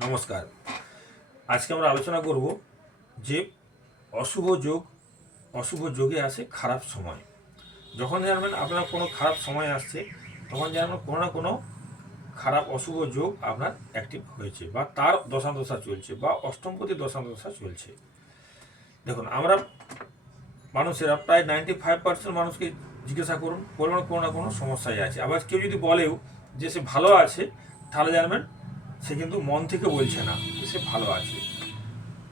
নমস্কার। আজকে আমরা আলোচনা করব যে অশুভ যোগে আসে খারাপ সময়। যখন জানবেন আপনার কোনো খারাপ সময় আসছে, তখন জানবেন কোনো না কোনো খারাপ অশুভ যোগ আপনার অ্যাক্টিভ হয়েছে, বা তার দশা চলছে, বা অষ্টমপতি দশা চলছে। দেখুন, আমরা মানুষেরা প্রায় 95% মানুষকে জিজ্ঞাসা করুন, বলবেন কোনো না কোনো সমস্যায় আছে। আবার কেউ যদি বলেও যে সে ভালো আছে, তাহলে জানবেন সে কিন্তু মন থেকে বলছে না যে সে ভালো আছে।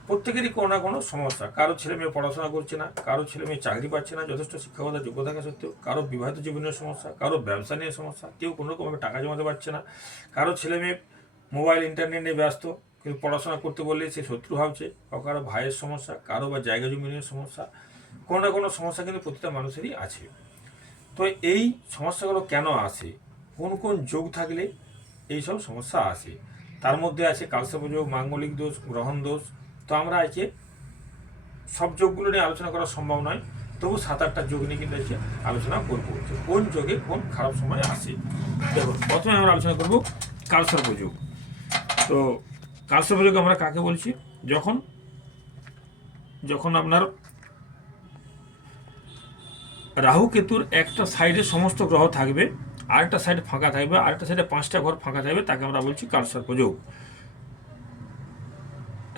প্রত্যেকেরই কোনো না কোনো সমস্যা। কারো ছেলে মেয়ে পড়াশোনা করছে না, কারো ছেলে মেয়ে চাকরি পাচ্ছে না যথেষ্ট শিক্ষাগত যোগ্যতা থাকা সত্ত্বেও, কারো বিবাহিত জীবনের সমস্যা, কারো ব্যবসা নিয়ে সমস্যা, কেউ কোনো রকমভাবে টাকা জমাতে পারছে না, কারো ছেলে মেয়ে মোবাইল ইন্টারনেট নিয়ে ব্যস্ত, কিন্তু পড়াশোনা করতে বললে সে শত্রু ভাবছে, বা কারো ভাইয়ের সমস্যা, কারো বা জায়গা জমি নিয়ে সমস্যা। কোনো না কোনো সমস্যা কিন্তু প্রতিটা মানুষেরই আছে। তো এই সমস্যাগুলো কেন আসে, কোন কোন যোগ থাকলে এইসব সমস্যা আসে, তার মধ্যে আছে কালসর্প যোগ, মাঙ্গলিক দোষ, গ্রহণ দোষ। তো আমরা আজকে সব যোগগুলো নিয়ে আলোচনা করা সম্ভব নয়, তবু 7-8টা যোগ নিয়ে কিন্তু আজকে আলোচনা করবো যে কোন যোগে কোন খারাপ সময় আসে। দেখুন, প্রথমে আমরা আলোচনা করব কালসর্প যোগ। তো কালসর্প যোগ আমরা কাকে বলছি? যখন যখন আপনার রাহু কেতুর একটা সাইডে সমস্ত গ্রহ থাকবে, আরেকটা সাইড ফাঁকা থাকবে, আরেকটা সাইডে 5টা ঘর ফাঁকা থাকবে, তাকে আমরা বলছি কালসর্প যোগ।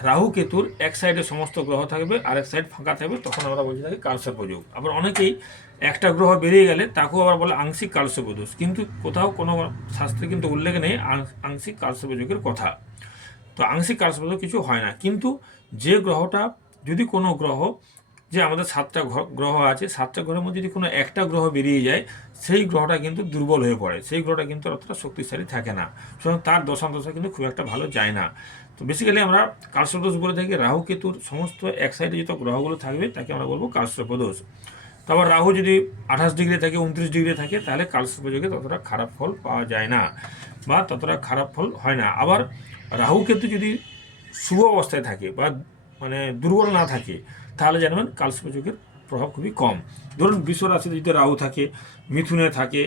রাহু কেতুর এক সাইডে সমস্ত গ্রহ থাকবে, আরেক সাইড ফাঁকা থাকবে, তখন আমরা বলছি তাকে কালসর্প যোগ। আবার অনেকেই একটা গ্রহ বেরিয়ে গেলে তাকেও আবার বলে আংশিক কালসর্প দোষ, কিন্তু কোথাও কোনো শাস্ত্রে কিন্তু উল্লেখ নেই আংশিক কালসর্প যোগের কথা। তো আংশিক কালসর্প যোগ কিছু হয় না, কিন্তু যে গ্রহটা, যদি কোনো গ্রহ, যে আমাদের 7টা গ্রহ আছে, 7টা গ্রহের মধ্যে যদি কোনো একটা গ্রহ বেরিয়ে যায়, সেই গ্রহটা কিন্তু দুর্বল হয়ে পড়ে, সেই গ্রহটা কিন্তু অতটা শক্তিশালী থাকে না, সুতরাং তার দশা কিন্তু খুব একটা ভালো যায় না। তো বেসিক্যালি আমরা কালসর্প দোষ বলে থাকি রাহু কেতুর সমস্ত এক সাইডে যত গ্রহগুলো থাকবে তাকে আমরা বলবো কালসর্প দোষ। তারপর রাহু যদি 28 ডিগ্রি থাকে, 29 ডিগ্রি থাকে, তাহলে কালসর্প যোগে ততটা খারাপ ফল পাওয়া যায় না, বা ততটা খারাপ ফল হয় না। আবার রাহু কেতু যদি শুভ অবস্থায় থাকে, বা মানে দুর্বল না থাকে, তাহলে জানবেন কালসর্প যোগের প্রভাব খুবই কম। ধরুন, বৃষ রাশিতে যদি রাহু থাকে, মিথুনে থাকে,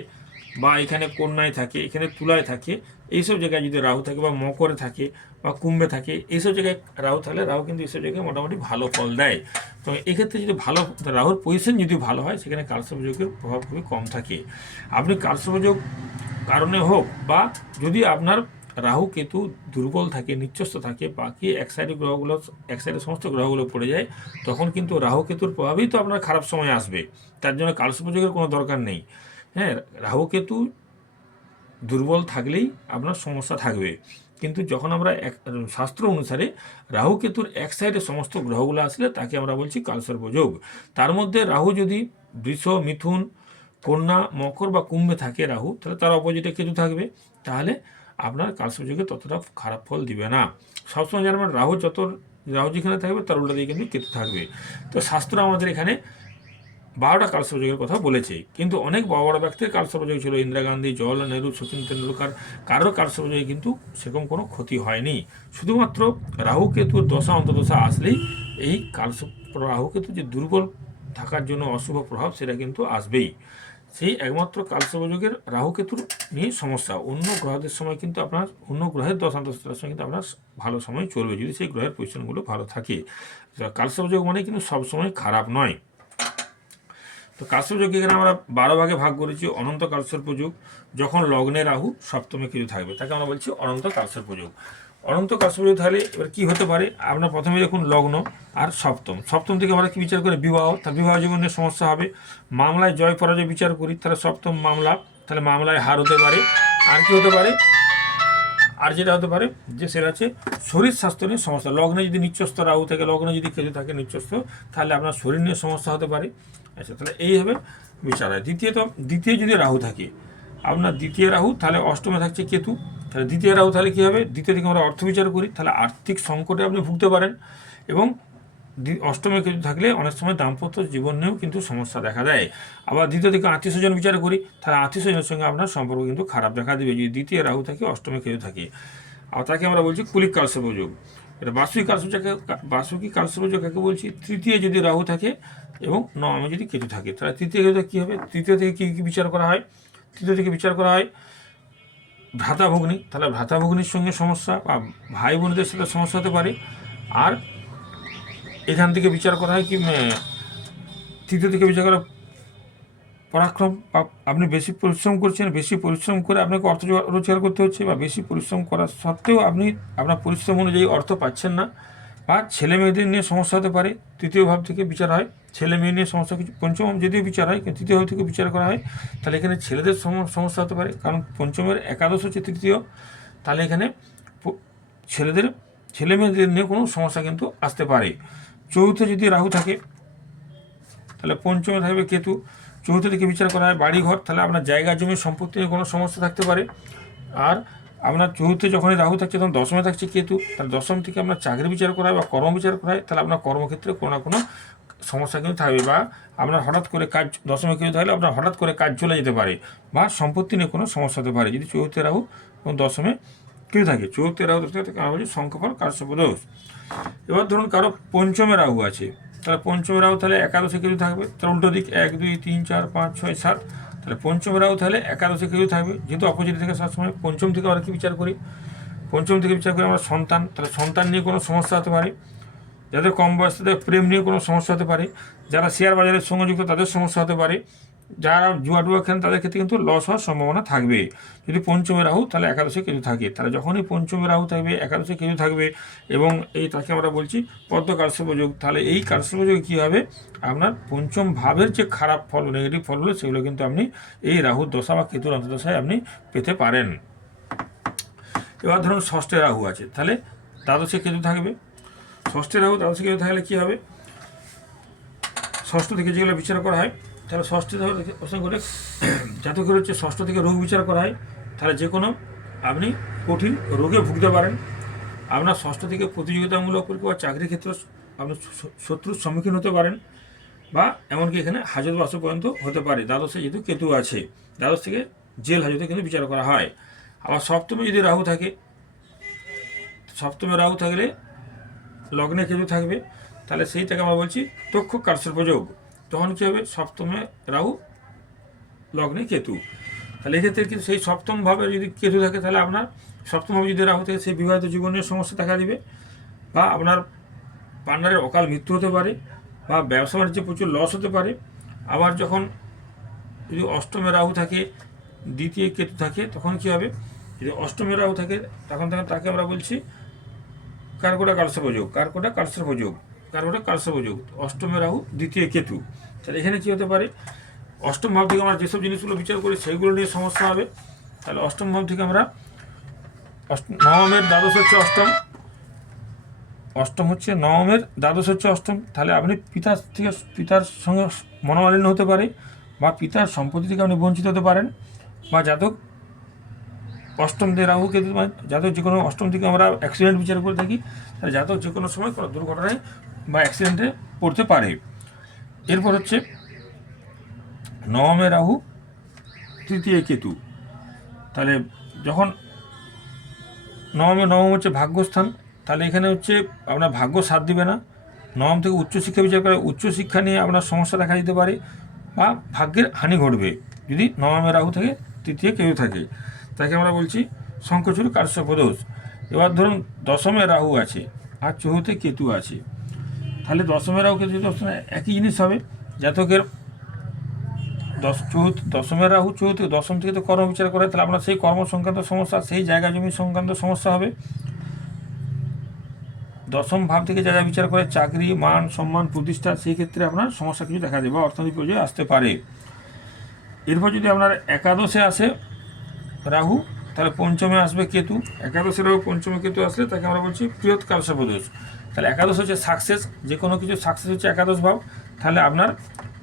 বা এখানে কন্যায় থাকে, এখানে তুলায় থাকে, এইসব জায়গায় যদি রাহু থাকে, বা মকরে থাকে, বা কুম্ভে থাকে, এইসব জায়গায় রাহু থাকলে রাহু কিন্তু এইসব জায়গায় মোটামুটি ভালো ফল দেয়। তো এক্ষেত্রে যদি ভালো, রাহুর পজিশন যদি ভালো হয়, সেখানে কালসর্প যোগের প্রভাব খুবই কম থাকে। আপনি কালসর্প যোগ কারণে হোক, বা যদি আপনার রাহু কেতু দুর্বল থাকে, নিচ্চস্থ থাকে, বাকি এক সাইডে গ্রহগুলো, এক সাইডে সমস্ত গ্রহগুলো পড়ে যায়, তখন কিন্তু রাহু কেতুর প্রভাবেই তো আপনার খারাপ সময় আসবে। তার জন্য কালসর্প যোগের কোনো দরকার নেই। হ্যাঁ, রাহু কেতু দুর্বল থাকলেই আপনার সমস্যা থাকবে। কিন্তু যখন আমরা শাস্ত্র অনুসারে রাহু কেতুর এক সাইডে সমস্ত গ্রহগুলো আসলে তাকে আমরা বলছি কালসর্প যোগ। তার মধ্যে রাহু যদি বৃষ, মিথুন, কন্যা, মকর বা কুম্ভে থাকে রাহু, তাহলে তার অপোজিটে কেতু থাকবে, তাহলে আপনার কালসর্প যোগে ততটা খারাপ ফল দিবে না। সবসময় জানবেন রাহু যেখানে থাকবে তার উল্টো দিকে কিন্তু কেতু থাকবে। তো শাস্ত্র আমাদের এখানে 12টা কালসর্প যোগের কথা বলেছে, কিন্তু অনেক বড় বড় ব্যক্তির কালসর্প যোগ ছিল, ইন্দিরা গান্ধী, জওয়াহরলাল নেহরু, সচিন তেন্ডুলকার, কারোর কালসর্প যোগে কিন্তু সেরকম কোনো ক্ষতি হয়নি। শুধুমাত্র রাহু কেতুর দশা অন্তদশা আসলেই এই রাহু কেতু যে দুর্বল থাকার জন্য অশুভ প্রভাব, সেটা কিন্তু আসবেই। সেই একমাত্র কালসর্প যোগের রাহু কেতুর নিয়ে সমস্যা। অন্য গ্রহদের সময় কিন্তু আপনার, অন্য গ্রহের দশান্তরের সময় কিন্তু আপনার ভালো সময় চলবে, যদি সেই গ্রহের পজিশনগুলো ভালো থাকে। কালসর্প যোগ মানে কিন্তু সবসময় খারাপ নয়। তো কালসর্প যোগকে এখানে আমরা 12 ভাগে ভাগ করেছি। অনন্ত কালসর্প যোগ, যখন লগ্নে রাহু সপ্তমে কেতু থাকবে, তাকে আমরা বলছি অনন্ত কালসর্প যোগ। অনন্ত কালসর্প যোগ তাহলে এবার কী হতে পারে? আপনার প্রথমে দেখুন লগ্ন আর সপ্তম, সপ্তম থেকে আমরা কী বিচার করি? বিবাহ। তাহলে বিবাহ জীবনের সমস্যা হবে। মামলায় জয় পরাজয় বিচার করি, তাহলে সপ্তম মামলা, তাহলে মামলায় হার হতে পারে। আর কি হতে পারে? আর যেটা হতে পারে যে সেটা হচ্ছে শরীর স্বাস্থ্য নিয়ে সমস্যা। লগ্নে যদি নিচ্চস্থ রাহু থাকে, লগ্নে যদি কেতু থাকে নিচ্চস্থ, তাহলে আপনার শরীর নিয়ে সমস্যা হতে পারে। আচ্ছা, তাহলে এইভাবে বিচার হয়। দ্বিতীয় যদি রাহু থাকে, আপনার দ্বিতীয় রাহু, তাহলে অষ্টমে থাকছে কেতু, তাহলে দ্বিতীয় রাহু তাহলে কী হবে? দ্বিতীয় থেকে আমরা অর্থ বিচার করি, তাহলে আর্থিক সংকটে আপনি ভুগতে পারেন। এবং অষ্টমে কেতু থাকলে অনেক সময় দাম্পত্য জীবন নিয়েও কিন্তু সমস্যা দেখা দেয়। আবার দ্বিতীয় থেকে আত্মীয় স্বজন বিচার করি, তাহলে আত্মীয় স্বজনের সঙ্গে আপনার সম্পর্ক কিন্তু খারাপ দেখা দেবে যদি দ্বিতীয় রাহু থাকে, অষ্টমে কেতু থাকে। আর তাকে আমরা বলছি কুলিক কালসর্প যোগ। এটা বার্ষিক কালসর্প যোগ কাকে বলছি? তৃতীয় যদি রাহু থাকে এবং নবমে যদি কেতু থাকে, তাহলে তৃতীয় কেতু কী হবে? তৃতীয় থেকে কী কী বিচার করা হয়? তৃতীয় থেকে বিচার করা হয় ভ্রাতাভগ্নী, তাহলে ভ্রাতাভগ্নির সঙ্গে সমস্যা বা ভাই বোনদের সাথে সমস্যা হতে পারে। আর এখান থেকে বিচার করা হয় কি তৃতীয় থেকে বিচার করা পরাক্রম, বা আপনি বেশি পরিশ্রম করছেন, বেশি পরিশ্রম করে আপনাকে অর্থ রোজগার করতে হচ্ছে, বা বেশি পরিশ্রম করা সত্ত্বেও আপনি আপনার পরিশ্রম অনুযায়ী অর্থ পাচ্ছেন না, বা ছেলে মেয়েদের নিয়ে সমস্যা হতে পারে। তৃতীয় ভাব থেকে বিচার হয় ছেলে মেয়ে নিয়ে সমস্যা, কিছু পঞ্চম যদিও বিচার হয় কিন্তু তৃতীয় ভাব থেকে বিচার করা হয়। তাহলে এখানে ছেলেদের সমস্যা হতে পারে, কারণ পঞ্চমের একাদশ হচ্ছে তৃতীয়। তাহলে এখানে ছেলেদের ছেলে মেয়েদের নিয়ে কোনো সমস্যা কিন্তু আসতে পারে। চৌথে যদি রাহু থাকে তাহলে পঞ্চমে থাকবে কেতু। চৌথ থেকে বিচার করা হয় বাড়িঘর, তাহলে আপনার জায়গা জমি সম্পত্তি নিয়ে কোনো সমস্যা থাকতে পারে। আর আপনার চৌথে যখনই রাহু থাকছে তখন দশমে থাকছে কেতু, তাহলে দশম থেকে আপনার চাকরি বিচার করা হয় বা কর্ম বিচার করা হয়, তাহলে আপনার কর্মক্ষেত্রে কোনো না কোনো সমস্যা কিন্তু থাকবে, বা আপনার হঠাৎ করে কাজ দশমে কেতু থাকলে আপনার হঠাৎ করে কাজ চলে যেতে পারে, বা সম্পত্তি নিয়ে কোনো সমস্যা হতে পারে যদি চৌথে রাহু এবং দশমে কেতু থাকে। চৌথে রাহু থেকে আমরা বলছি সংখ্যাফল কার্যপ্রদোষ। এবার ধরুন কারো পঞ্চমে রাহু আছে, তাহলে পঞ্চমে রাহু তাহলে একাদশে কেতু থাকবে, তার উল্টো দিক 1 2 3 4 5 6 7, তাহলে পঞ্চমে রাহু তাহলে একাদশে কেতু থাকবে, যেহেতু অপোজিট থেকে সবসময় পঞ্চম থেকে আমরা কি বিচার করি, পঞ্চম থেকে বিচার করি আমরা সন্তান, তাহলে সন্তান নিয়ে কোনো সমস্যা হতে পারে। যাদের কম বয়স তাদের প্রেম নিয়ে কোনো সমস্যা হতে পারে, যারা শেয়ার বাজারের সঙ্গে যুক্ত তাদের সমস্যা হতে পারে, যারা জুয়া টুয়া খেলেন তাদের ক্ষেত্রে কিন্তু লস হওয়ার সম্ভাবনা থাকবে যদি পঞ্চমে রাহু তাহলে একাদশে কেতু থাকে। তাহলে যখনই পঞ্চমে রাহু থাকবে একাদশে কেতু থাকবে এবং এই তাকে আমরা বলছি পদ্ম কার্যপ্রযোগ, তাহলে এই কার্যপ্রযোগে কী হবে, আপনার পঞ্চম ভাবের যে খারাপ ফল নেগেটিভ ফলগুলো সেগুলো কিন্তু আপনি এই রাহুর দশা বা কেতুর অন্তর্দশায় আপনি পেতে পারেন। এবার ধরুন ষষ্ঠে রাহু আছে, তাহলে দ্বাদশে কেতু থাকবে। ষষ্ঠে রাহু দ্বাদশে কেতু থাকলে কী হবে, ষষ্ঠ থেকে যেগুলো বিচার করা হয়, তাহলে ষষ্ঠ প্রশ্ন করে জাতকের হচ্ছে ষষ্ঠ থেকে রোগ বিচার করা হয়, তাহলে যে কোনো আপনি কঠিন রোগে ভুগতে পারেন। আপনার ষষ্ঠ থেকে প্রতিযোগিতামূলক পরীক্ষা বা চাকরির ক্ষেত্রে আপনি শত্রুর সম্মুখীন হতে পারেন, বা এমনকি এখানে হাজত বাস পর্যন্ত হতে পারে। দ্বাদশে যেহেতু কেতু আছে, দ্বাদশ থেকে জেল হাজতে কিন্তু বিচার করা হয়। আবার সপ্তমে যদি রাহু থাকে, সপ্তমে রাহু থাকলে লগ্নে কেতু থাকবে, তাহলে সেইটাকে আমরা বলছি তক্ষ কার্যপ্রযোগ। তখন কী হবে, সপ্তমে রাহু লগ্নে কেতু, তাহলে এক্ষেত্রে কিন্তু সেই সপ্তম ভাবে যদি কেতু থাকে তাহলে আপনার সপ্তম ভাবে যদি রাহু থাকে সেই বিবাহিত জীবনের সমস্যা দেখা দিবে, বা আপনার পার্টনারের অকাল মৃত্যু হতে পারে, বা ব্যবসা বাণিজ্যে প্রচুর লস হতে পারে। আবার যখন যদি অষ্টমে রাহু থাকে দ্বিতীয় কেতু থাকে তখন কী হবে, যদি অষ্টমে রাহু থাকে তখন তাকে আমরা বলছি কার্কটা কালসর্পযোগ, কার্কটা কালসর্পযোগ, কার্কটা কালসর্পযোগ, অষ্টমে রাহু দ্বিতীয় কেতু। তাহলে এখানে কী হতে পারে, অষ্টম ভাব থেকে আমরা যেসব জিনিসগুলো বিচার করি সেইগুলো নিয়ে সমস্যা হবে। তাহলে অষ্টম ভাব থেকে আমরা নবমের দ্বাদশ হচ্ছে অষ্টম, অষ্টম হচ্ছে নবমের দ্বাদশ হচ্ছে অষ্টম, তাহলে আপনি পিতার সঙ্গে মনোমালিন্য হতে পারে, বা পিতার সম্পত্তি থেকে আপনি বঞ্চিত হতে পারেন, বা জাতক অষ্টম দিয়ে রাহু কেতু, জাতক যে কোনো অষ্টম থেকে আমরা অ্যাক্সিডেন্ট বিচার করে থাকি, তাহলে জাতক যে কোনো সময় কোনো দুর্ঘটনায় বা অ্যাক্সিডেন্টে পড়তে পারে। এরপর হচ্ছে নবমে রাহু তৃতীয় কেতু, তাহলে যখন নবম হচ্ছে ভাগ্যস্থান, তাহলে এখানে হচ্ছে আপনার ভাগ্য সাথ দিবে না। নবম থেকে উচ্চশিক্ষা বিচার করে উচ্চশিক্ষা নিয়ে আপনার সমস্যা দেখা দিতে পারে, বা ভাগ্যের হানি ঘটবে যদি নবমে রাহু থেকে তৃতীয় কেতু থাকে, তাকে আমরা বলছি শঙ্খচূড় কার্যপ্রদোষ। এবার ধরুন দশমে রাহু আছে আর চতুর্থে কেতু আছে, তাহলে দশমে রাহু কেতু একই জিনিস হবে, জাতকের দশমের রাহু চৌথ দশম থেকে তো কর্ম বিচার করে, তাহলে আপনার সেই কর্ম সংক্রান্ত সমস্যা, সেই জায়গা জমি সংক্রান্ত সমস্যা হবে। দশম ভাব থেকে যা যা বিচার করে চাকরি মান সম্মান প্রতিষ্ঠা, সেই ক্ষেত্রে আপনার সমস্যা কিছু দেখা দেবে বা অর্থনৈতিক পর্যায়ে আসতে পারে। এরপর যদি আপনার একাদশে আসে রাহু, তাহলে পঞ্চমে আসবে কেতু, একাদশে রাহু পঞ্চমে কেতু আসলে তাকে আমরা বলছি বৃহৎ কালসর্পদোষ। তাহলে একাদশ হচ্ছে সাকসেস, যে কোনো কিছু সাকসেস হচ্ছে একাদশ ভাব, তাহলে আপনার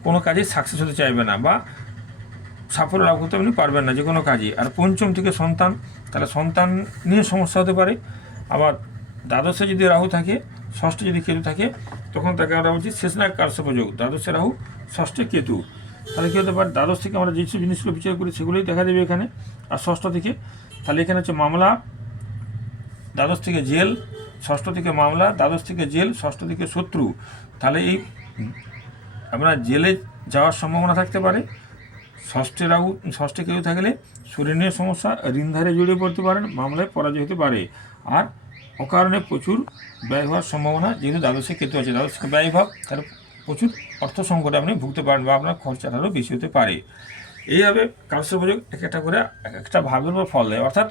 কোনো কাজে সাকসেস হতে চাইবে না বা সাফল্য লাভ করতে আপনি পারবেন না যে কোনো কাজে। আর পঞ্চম থেকে সন্তান, তাহলে সন্তান নিয়ে সমস্যা হতে পারে। আবার দ্বাদশে যদি রাহু থাকে, ষষ্ঠে যদি কেতু থাকে, তখন তাকে আমরা বলছি শেষনাগ কার্যপ্রযোগ, দ্বাদশে রাহু ষষ্ঠে কেতু। তাহলে কী হতে পারে, দ্বাদশ থেকে আমরা যেসব জিনিসগুলো বিচার করি সেগুলোই দেখা দেবে এখানে। আর ষষ্ঠ থেকে, তাহলে এখানে হচ্ছে মামলা, দ্বাদশ থেকে জেল, ষষ্ঠ থেকে মামলা, দ্বাদশ থেকে জেল, ষষ্ঠ থেকে শত্রু। তাহলে এই আপনার জেলে যাওয়ার সম্ভাবনা থাকতে পারে, ষষ্ঠে রাহু, ষষ্ঠে কেতু থাকলে শরীর নিয়ে সমস্যা, ঋণধারে জড়িয়ে পড়তে পারেন, মামলায় পরাজয় হতে পারে। আর অকারণে প্রচুর ব্যয় হওয়ার সম্ভাবনা, যেহেতু দ্বাদশে কেতু আছে, দ্বাদশে ব্যয়ভাব, তাহলে প্রচুর অর্থ সংকটে আপনি ভুগতে পারেন বা আপনার খরচাটা আরও বেশি হতে পারে। এইভাবে কালসর্পযোগ এক একটা করে এক একটা ভাবের উপর ফল দেয়। অর্থাৎ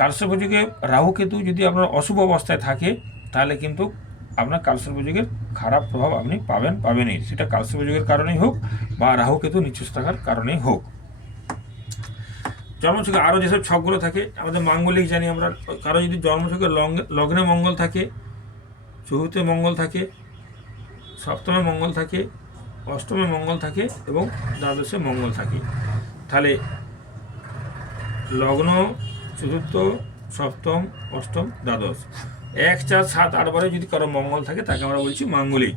কালসর্পযোগে রাহু কেতু যদি আপনার অশুভ অবস্থায় থাকে, তাহলে কিন্তু আপনার কালসর্পযোগের খারাপ প্রভাব আপনি পাবেনই, সেটা কালসর্পযোগের কারণেই হোক বা রাহু কেতু নিচস্থ থাকার কারণেই হোক। জন্মছকে আরও যেসব ছকগুলো থাকে আমাদের মাঙ্গলিক জানি আমরা, কারো যদি জন্মছকে লগ্নে মঙ্গল থাকে, চতুর্থে মঙ্গল থাকে, সপ্তমে মঙ্গল থাকে, অষ্টমে মঙ্গল থাকে এবং দ্বাদশে মঙ্গল থাকে, তাহলে লগ্ন, চতুর্থ, সপ্তম, অষ্টম, দ্বাদশ, 1, 4, 7, 8 বারে যদি কারো মঙ্গল থাকে তাকে আমরা বলছি মাঙ্গলিক।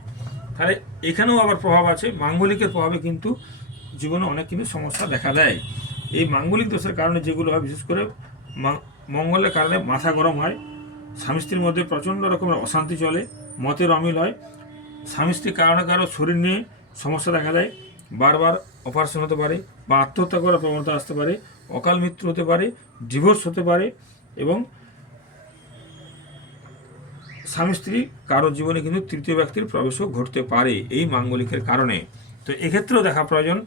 তাহলে এখানেও আবার প্রভাব আছে, মাঙ্গলিকের প্রভাবে কিন্তু জীবনে অনেক কিন্তু সমস্যা দেখা দেয়। এই মাঙ্গলিক দোষের কারণে যেগুলো হয়, বিশেষ করে মঙ্গলের কারণে মাথা গরম হয়, স্বামী স্ত্রীর মধ্যে প্রচণ্ড রকমের অশান্তি চলে, মতের অমিল হয়, স্বামী স্ত্রীর কারণে কারো শরীর নিয়ে সমস্যা দেখা দেয়, বারবার অপারেশন হতে পারে বা আত্মহত্যা করার প্রবণতা আসতে পারে, অকাল মৃত্যু হতে পারে, ডিভোর্স হতে পারে এবং স্বামী স্ত্রী কারো জীবনে কিন্তু তৃতীয় ব্যক্তির প্রবেশও ঘটতে পারে এই মাঙ্গলিকের কারণে। তো এক্ষেত্রেও দেখা প্রয়োজন,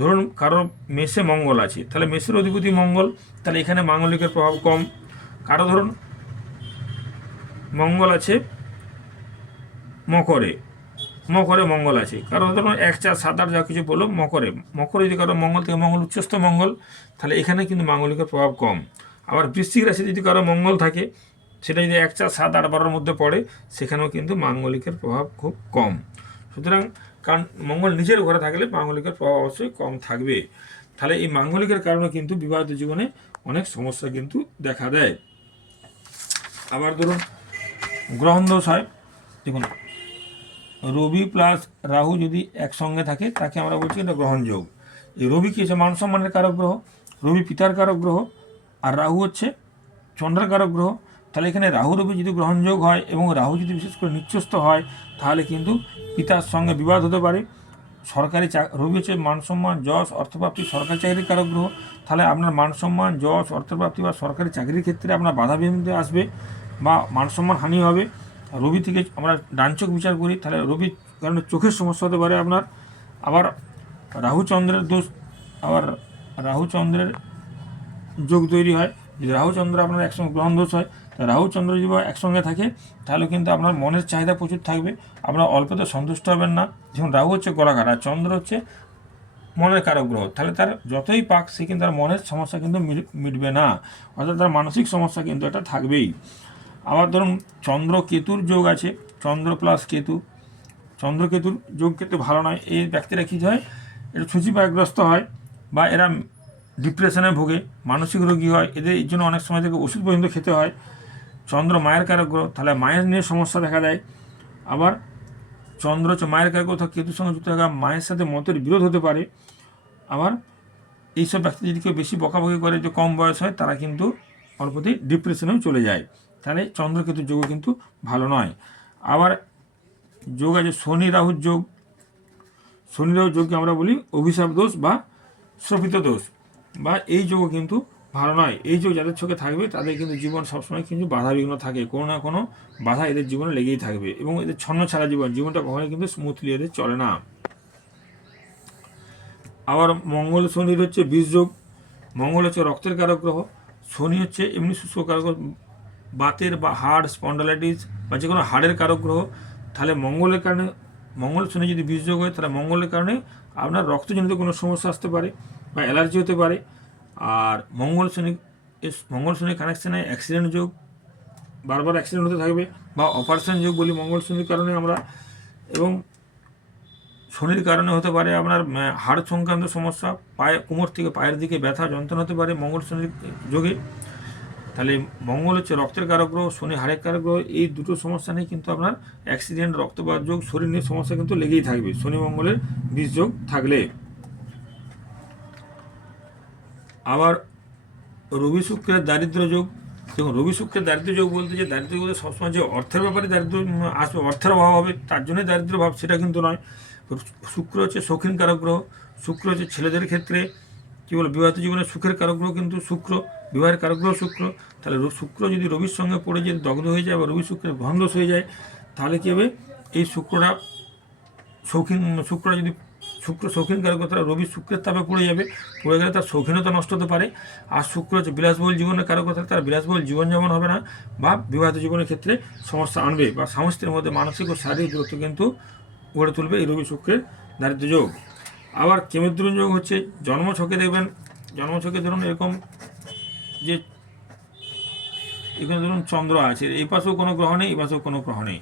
ধরুন কারো মেষে মঙ্গল আছে, তাহলে মেষের অধিপতি মঙ্গল, তাহলে এখানে মাঙ্গলিকের প্রভাব কম। কারো ধরুন মঙ্গল আছে মকরে, মকরে মঙ্গল আছে, কারো ধরুন 1, 4, 7, 8 যা কিছু বললো মকরে যদি কারো মঙ্গল থেকে, মঙ্গল উচ্চস্থ মঙ্গল, তাহলে এখানে কিন্তু মাঙ্গলিকের প্রভাব কম। আবার বৃশ্চিক রাশি যদি কারো মঙ্গল থাকে, সেটা যদি 1, 4, 7, 8, 12-র মধ্যে পড়ে, সেখানেও কিন্তু মাঙ্গলিকের প্রভাব খুব কম। সুতরাং কারণ মঙ্গল নিজের ঘরে থাকলে মাঙ্গলিকের প্রভাব অবশ্যই কম থাকবে। তাহলে এই মাঙ্গলিকের কারণে কিন্তু বিবাহিত জীবনে অনেক সমস্যা কিন্তু দেখা দেয়। আবার ধরুন গ্রহণ দোষ হয়, দেখুন রবি প্লাস রাহু যদি একসঙ্গে থাকে তাকে আমরা বলছি এটা গ্রহণযোগ। এই রবি কি হচ্ছে মান সম্মানের কারক গ্রহ, রবি পিতার কারক গ্রহ, আর রাহু হচ্ছে চন্দ্রের কারক গ্রহ। তাহলে এখানে রাহু রবি যদি গ্রহণযোগ হয় এবং রাহু যদি বিশেষ করে নিচ্ছস্থ হয়, তাহলে কিন্তু পিতার সঙ্গে বিবাদ হতে পারে। সরকারি রবি হচ্ছে মান সম্মান, যশ, অর্থপ্রাপ্তি, সরকারি চাকরির কারক গ্রহ। তাহলে আপনার মান সম্মান, যশ, অর্থপ্রাপ্তি বা সরকারি চাকরির ক্ষেত্রে আপনার বাধা বিঘ্ন আসবে বা মান সম্মান হানি হবে। রবি থেকে আমরা ডান চোখ বিচার করি, তাহলে রবির কারণে চোখের সমস্যা হতে পারে আপনার। আবার রাহু চন্দ্রের দোষ, আবার রাহু চন্দ্রের যোগ তৈরি হয়, যদি রাহু চন্দ্র আপনার একসঙ্গে গ্রহণ দোষ হয়, রাহু চন্দ্র যদি একসঙ্গে থাকে, তাহলে কিন্তু আপনার মনের চাহিদা প্রচুর থাকবে, আপনার অল্পতে সন্তুষ্ট হবেন না। যেমন রাহু হচ্ছে গলাঘাট আর চন্দ্র হচ্ছে মনের কারক গ্রহ, তাহলে তার যতই পাক সে কিন্তু তার মনের সমস্যা কিন্তু মিটবে না, অর্থাৎ তার মানসিক সমস্যা কিন্তু এটা থাকবেই। আবার ধরুন চন্দ্র কেতুর যোগ আছে, চন্দ্র প্লাস কেতু, চন্দ্র কেতুর যোগ কিন্তু ভালো নয়। এই ব্যক্তিরা কী হয়, একটু ছুচিপায়গ্রস্ত হয় বা এরা ডিপ্রেশনে ভোগে, মানসিক রোগী হয়, এদের এই জন্য অনেক সময় থেকে ওষুধ পর্যন্ত খেতে হয়। চন্দ্র মায়ের কারক গ্রহ, তাহলে মায়ের নিয়ে সমস্যা দেখা দেয়। আবার চন্দ্র হচ্ছে মায়ের কারক গ্রহ, কেতুর সঙ্গে যুক্ত থাকা, মায়ের সাথে মতের বিরোধ হতে পারে। আবার এইসব ব্যক্তি যদি কেউ বেশি বকাবকি করে, যে কম বয়স হয়, তারা কিন্তু অল্পতেই ডিপ্রেশনেও চলে যায়। তাহলে চন্দ্রকেতুর যোগও কিন্তু ভালো নয়। আবার যোগ আছে শনি রাহুর যোগ, শনি রাহুর যোগকে আমরা বলি অভিশাপ দোষ বা শোভিত দোষ, বা এই যোগও কিন্তু ভালো নয়। এই যোগ যাদের চোখে থাকবে তাদের কিন্তু জীবন সবসময় কিন্তু বাধাবিঘ্ন থাকে, কোনো না কোনো বাধা এদের জীবনে লেগেই থাকবে এবং এদের ছন্ন ছাড়া জীবনটা কখনোই কিন্তু স্মুথলি এদের চলে না। আবার মঙ্গল শনির হচ্ছে বিষ যোগ, মঙ্গল হচ্ছে রক্তের কারক গ্রহ, শনি হচ্ছে এমনি শুষ্ক কারক, বাতের বা হাড়, স্পন্ডালাইটিস বা যে কোনো হাড়ের কারক গ্রহ। তাহলে মঙ্গলের কারণে, মঙ্গল শনি যদি বিষ যোগ হয়, তাহলে মঙ্গলের কারণে আপনার রক্তজনিত কোনো সমস্যা আসতে পারে বা অ্যালার্জি হতে পারে। আর মঙ্গল শনি কানেকশানে অ্যাক্সিডেন্ট যোগ, বারবার অ্যাক্সিডেন্ট হতে থাকবে বা অপারেশন যোগ বলি মঙ্গল শনির কারণে আমরা। এবং শনির কারণে হতে পারে আপনার হাড় সংক্রান্ত সমস্যা, পায়ে, কোমর থেকে পায়ের দিকে ব্যথা যন্ত্রণা হতে পারে মঙ্গল শনির যোগে। তাহলে মঙ্গল হচ্ছে রক্তের কারক গ্রহ, শনি হাড়ের কারক গ্রহ। এই দুটো সমস্যা নিয়ে কিন্তু আপনার অ্যাক্সিডেন্ট, রক্তপাত যোগ, শরীর নিয়ে সমস্যা কিন্তু লেগেই থাকবে শনি মঙ্গলের বিষ যোগ থাকলে। আবার রবি শুক্রের দারিদ্র যোগ, দেখুন রবি শুক্রের দারিদ্র যোগ বলতে যে দারিদ্র বলতে সবসময় যে অর্থের ব্যাপারে দারিদ্র আসবে, অর্থের অভাব হবে তার জন্যই দারিদ্র ভাব, সেটা কিন্তু নয়। শুক্র হচ্ছে শৌখিন কারক গ্রহ। শুক্র হচ্ছে ছেলেদের ক্ষেত্রে কী বলো বিবাহিত জীবনে সুখের কারক গ্রহ কিন্তু শুক্র, বিবাহের কারক গ্রহ শুক্র। তাহলে শুক্র যদি রবির সঙ্গে পড়ে যদি দগ্ধ হয়ে যায় বা রবি শুক্রের ভঙ্গদোষ হয়ে যায়, তাহলে কী হবে, এই শুক্রটা শুক্রটা যদি শুক্র শৌখিন কারক, তারা রবি শুক্রের তাপে পড়ে যাবে, পড়ে গেলে তার শৌখিনতা নষ্ট হতে পারে। আর শুক্র হচ্ছে বিলাসবহুল জীবনের কারক, তার বিলাসবহুল জীবনযাপন হবে না বা বিবাহিত জীবনের ক্ষেত্রে সমস্যা আনবে বা স্বামী স্ত্রীর মধ্যে মানসিক ও শারীরিক দূরত্ব কিন্তু গড়ে তুলবে এই রবি শুক্রের দারিদ্র্য যোগ। আবার কেমিদ্রুন যোগ হচ্ছে জন্মছকে দেখবেন, জন্মছকে ধরুন এরকম যে এখানে ধরুন চন্দ্র আছে, এই পাশেও কোনো গ্রহ নেই, এই পাশেও কোনো গ্রহ নেই,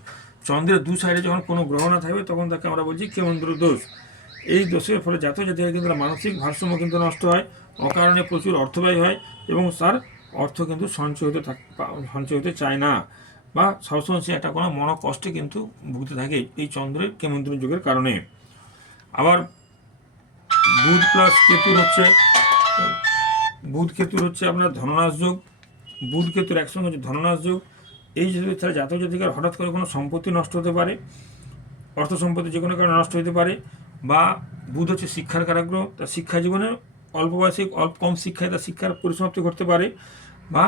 চন্দ্রের দু সাইডে যখন কোনো গ্রহ না থাকবে তখন তাকে আমরা বলছি কেন্দ্র দোষ। এই দোষের ফলে জাতক জাতিকার কিন্তু মানসিক ভারসাম্য কিন্তু নষ্ট হয়, অকারণে প্রচুর অর্থ ব্যয় হয় এবং তার অর্থ কিন্তু সঞ্চয় হতে চায় না বা সবসময় সে একটা কোনো মনোকষ্টে কিন্তু ভুগতে থাকে এই চন্দ্রের কেন্দ্র যুগের কারণে। আবার বুধ প্লাস কেতুর হচ্ছে আপনার ধননাশ যোগ। বুধ কেতুর একসঙ্গে হচ্ছে ধননাশ যোগ। এই যদি তাহলে জাতক জাতিকার হঠাৎ করে কোনো সম্পত্তি নষ্ট হতে পারে, অর্থ সম্পত্তি যে কোনো কারণে নষ্ট হতে পারে, বা বুধ হচ্ছে শিক্ষার কারক গ্রহ, তার শিক্ষা জীবনে অল্প বয়সে কম শিক্ষায় তার শিক্ষার পরিসমাপ্তি ঘটতে পারে, বা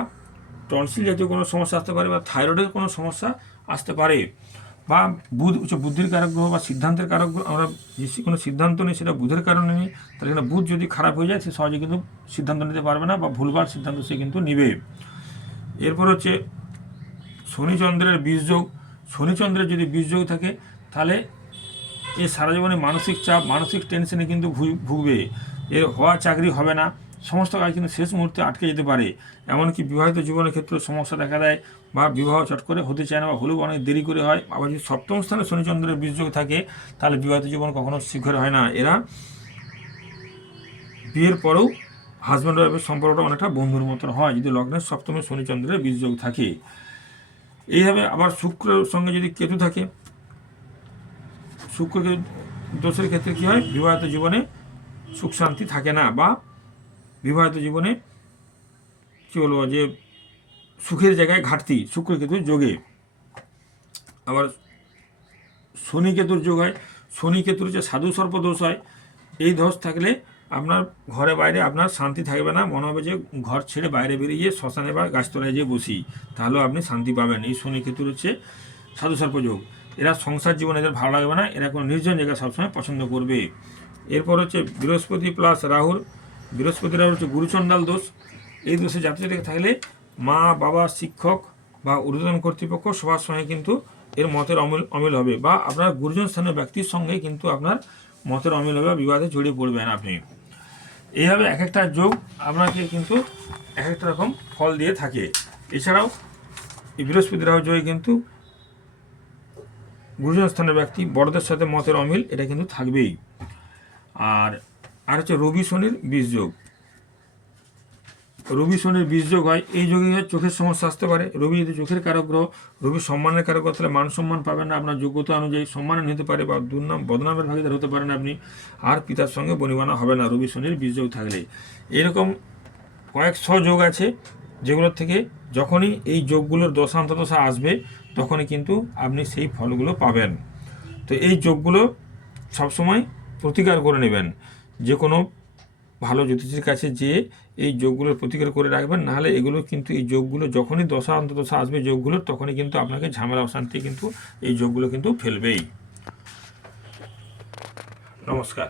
টনসিল জাতীয় কোনো সমস্যা আসতে পারে, বা থাইরয়েডের কোনো সমস্যা আসতে পারে, বা বুধ হচ্ছে বুদ্ধির কারক গ্রহ বা সিদ্ধান্তের কারক গ্রহ। আমরা যে কোনো সিদ্ধান্ত নিই সেটা বুধের কারণে নিই, তাহলে এখানে বুধ যদি খারাপ হয়ে যায় সে সহজে কিন্তু সিদ্ধান্ত নিতে পারবে না বা ভুলভাল সিদ্ধান্ত সে কিন্তু নেবে। এরপর হচ্ছে শনিচন্দ্রের বীজযোগ। শনিচন্দ্রের যদি বীজযোগ থাকে তাহলে এ সারা জীবনে মানসিক চাপ, মানসিক টেনশনে কিন্তু ভুগবে, এর হওয়া চাকরি হবে না, সমস্ত কাজ কিন্তু শেষ মুহূর্তে আটকে যেতে পারে। এমনকি বিবাহিত জীবনের ক্ষেত্রে সমস্যা দেখা দেয় বা বিবাহ চট করে হতে চায় না বা হলেও অনেক দেরি করে হয়। আবার যদি সপ্তম স্থানে শনিচন্দ্রের বীজযোগ থাকে তাহলে বিবাহিত জীবন কখনো শীঘ্র হয় না। এরা বিয়ের পরেও হাজব্যান্ড ওয়াইফের সম্পর্কটা অনেকটা বন্ধুর মতন হয় যদি লগ্নের সপ্তমে শনিচন্দ্রের বীজযোগ থাকে। এইভাবে আবার শুক্রের সঙ্গে যদি কেতু থাকে, শুক্র দোষের ক্ষেত্রে কী হয়, বিবাহিত জীবনে সুখ শান্তি থাকে না বা বিবাহিত জীবনে কী বলবো যে সুখের জায়গায় ঘাটতি শুক্র কেতুর যোগে। আবার শনি কেতুর যোগ হয়, শনি কেতুর যে সাধু সর্প দোষ হয়, এই দোষ থাকলে আপনার ঘরে বাইরে আপনার শান্তি থাকবে না, মনে হবে যে ঘর ছেড়ে বাইরে বেরিয়ে গিয়ে শ্মশানে বা গাছতলায় যেয়ে বসি, তাহলেও আপনি শান্তি পাবেন। এই শনি কেতুর হচ্ছে সাধু সর্প যোগ। এরা সংসার জীবনে এদের ভালো লাগবে না, এরা কোনো নির্জন জায়গা সবসময় পছন্দ করবে। এরপর হচ্ছে বৃহস্পতি প্লাস রাহুর, বৃহস্পতি রাহুর হচ্ছে গুরুচণ্ডাল দোষ। এই দোষে জাতক জাতিকা থাকলে মা বাবা শিক্ষক বা ঊর্ধ্বতন কর্তৃপক্ষ সবার সঙ্গে কিন্তু এর মতের অমিল হবে বা আপনার গুরুজন স্থানীয় ব্যক্তির সঙ্গে কিন্তু আপনার মতের অমিল হবে বা বিবাদে জড়িয়ে পড়বেন আপনি। এইভাবে এক একটা যোগ আপনাকে কিন্তু এক একটা রকম ফল দিয়ে থাকে। এছাড়াও এই বৃহস্পতি রাহু যোগে কিন্তু গুরুজন স্থানের ব্যক্তি বড়দের সাথে মতের অমিল এটা কিন্তু থাকবেই। আর হচ্ছে রবি শনির বীজ যোগ। রবি শনির বীজ যোগ হয়, এই যোগে চোখের সমস্যা আসতে পারে। রবি যদি চোখের কারক গ্রহ, রবি সম্মানের কারক তাহলে মান সম্মান পাবেন না, আপনার যোগ্যতা অনুযায়ী সম্মানন হতে পারে বা দুর্নাম বদনামের ভাগিদার হতে পারেন আপনি। আর পিতার সঙ্গে বনিবানা হবে না রবি শনির বীজ যোগ থাকলে। এরকম কয়েকশো যোগ আছে যেগুলোর থেকে যখনই এই যোগগুলোর দশান্তদশা আসবে তখনই কিন্তু আপনি সেই ফলগুলো পাবেন। তো এই যোগগুলো সবসময় প্রতিকার করে নেবেন, যে কোনো ভালো জ্যোতিষীর কাছে যেয়ে এই যোগগুলোর প্রতিকার করে রাখবেন, নাহলে এগুলো কিন্তু এই যোগগুলো যখনই দশা অন্তদশা আসবে যোগগুলোর তখনই কিন্তু আপনাকে ঝামেলা অশান্তি কিন্তু এই যোগগুলো কিন্তু ফেলবেই। নমস্কার।